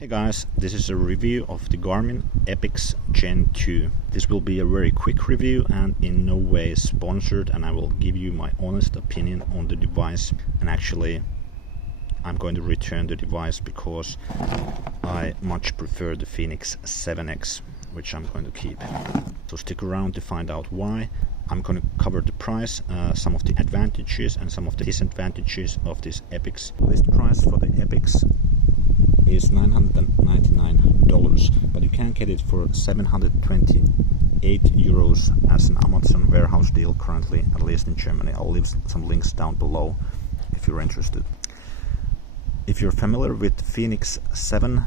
Hey guys, this is a review of the Garmin EPIX Gen 2. This will be a very quick review and in no way sponsored, and I will give you my honest opinion on the device. And actually I'm going to return the device because I much prefer the Phoenix 7X, which I'm going to keep. So stick around to find out why. I'm going to cover the price, some of the advantages and some of the disadvantages of this EPIX. List price for the EPIX is $999, but you can get it for 728 euros as an Amazon warehouse deal currently, at least in Germany. I'll leave some links down below if you're interested. If you're familiar with Phoenix 7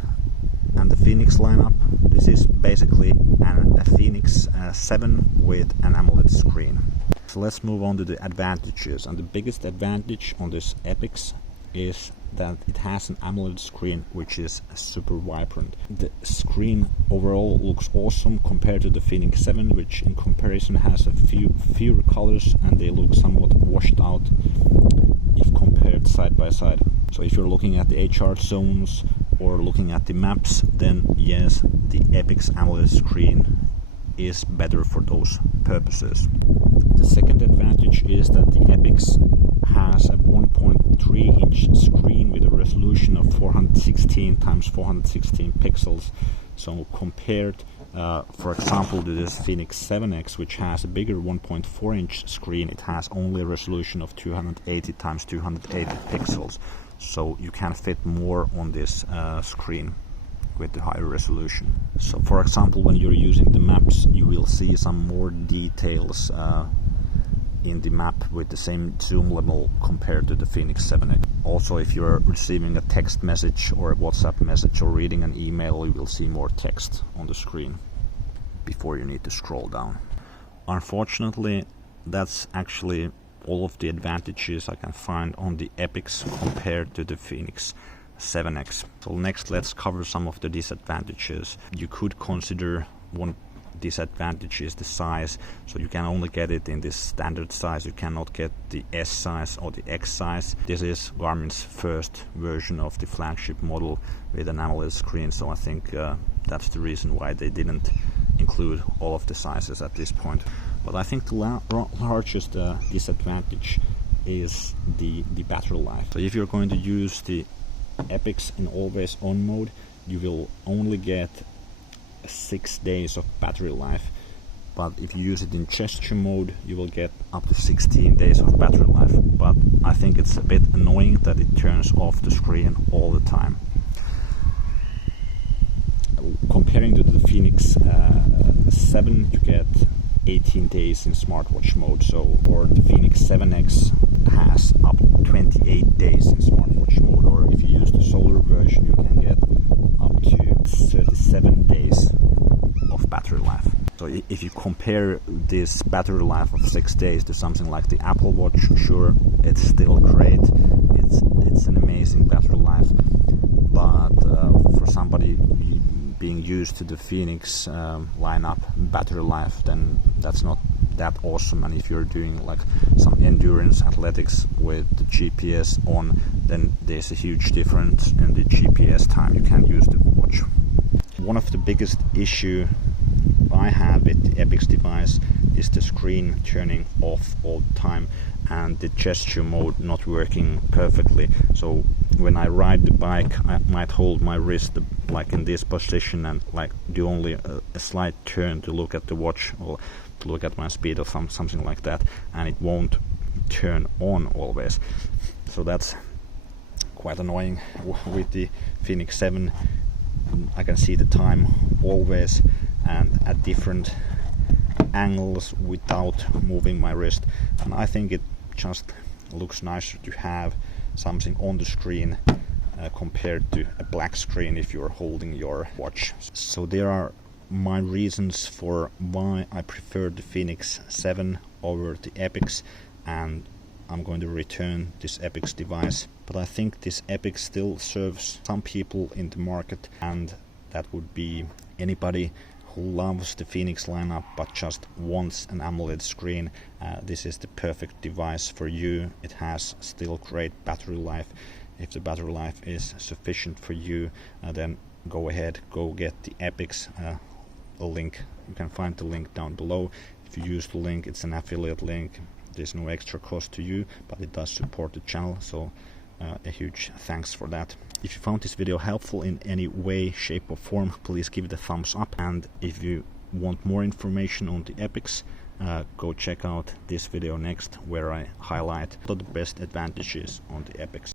and the Phoenix lineup, this is basically a Phoenix 7 with an AMOLED screen. So let's move on to the advantages, and the biggest advantage on this EPIX is that it has an AMOLED screen which is super vibrant. The screen overall looks awesome compared to the Phoenix 7, which in comparison has fewer colors and they look somewhat washed out if compared side by side. So if you're looking at the HR zones or looking at the maps, then yes, the EPIX AMOLED screen is better for those purposes. The second advantage is that the EPIX has a 1.3-inch screen with a resolution of 416 × 416 pixels. So compared, for example, to this Phoenix 7X, which has a bigger 1.4-inch screen, it has only a resolution of 280 × 280 pixels. So you can fit more on this screen with the higher resolution. So for example, when you're using the maps, you will see some more details in the map with the same zoom level compared to the Phoenix 7X. Also, if you're receiving a text message or a WhatsApp message or reading an email, you will see more text on the screen before you need to scroll down. Unfortunately, that's actually all of the advantages I can find on the EPIX compared to the Phoenix 7X. So next, let's cover some of the disadvantages. You could consider one disadvantage is the size, so you can only get it in this standard size. You cannot get the S size or the X size. This is Garmin's first version of the flagship model with an AMOLED screen, so I think that's the reason why they didn't include all of the sizes at this point. But I think the largest disadvantage is the battery life. So if you're going to use the EPIX in always on mode, you will only get 6 days of battery life, but if you use it in gesture mode, you will get up to 16 days of battery life. But I think it's a bit annoying that it turns off the screen all the time. Comparing to the Phoenix 7, you get 18 days in smartwatch mode, so or the Phoenix 7X has up to 28 days in smartwatch mode, or if you use the solar version, you can get up to 37 days of battery life. So if you compare this battery life of 6 days to something like the Apple Watch, sure, it's still great. It's an amazing battery life, but for somebody being used to the Phoenix lineup battery life, then that's not that awesome. And if you're doing like some endurance athletics with the GPS on, then there's a huge difference in the GPS time you can use the watch. One of the biggest issue I have with the EPIX device is the screen turning off all the time and the gesture mode not working perfectly. So when I ride the bike, I might hold my wrist like in this position and like do only a slight turn to look at the watch or to look at my speed or something like that, and it won't turn on always. So that's quite annoying. With the Phoenix 7, I can see the time always and at different angles without moving my wrist, and I think it just looks nicer to have something on the screen compared to a black screen if you're holding your watch. So there are my reasons for why I prefer the Phoenix 7 over the EPIX, and I'm going to return this EPIX device. But I think this EPIX still serves some people in the market, and that would be anybody who loves the Phoenix lineup but just wants an AMOLED screen. This is the perfect device for you. It has still great battery life. If the battery life is sufficient for you, then go ahead, go get the EPIX link. You can find the link down below. If you use the link, it's an affiliate link. There's no extra cost to you, but it does support the channel, so a huge thanks for that. If you found this video helpful in any way, shape or form, please give it a thumbs up, and if you want more information on the EPIX, go check out this video next, where I highlight the best advantages on the EPIX.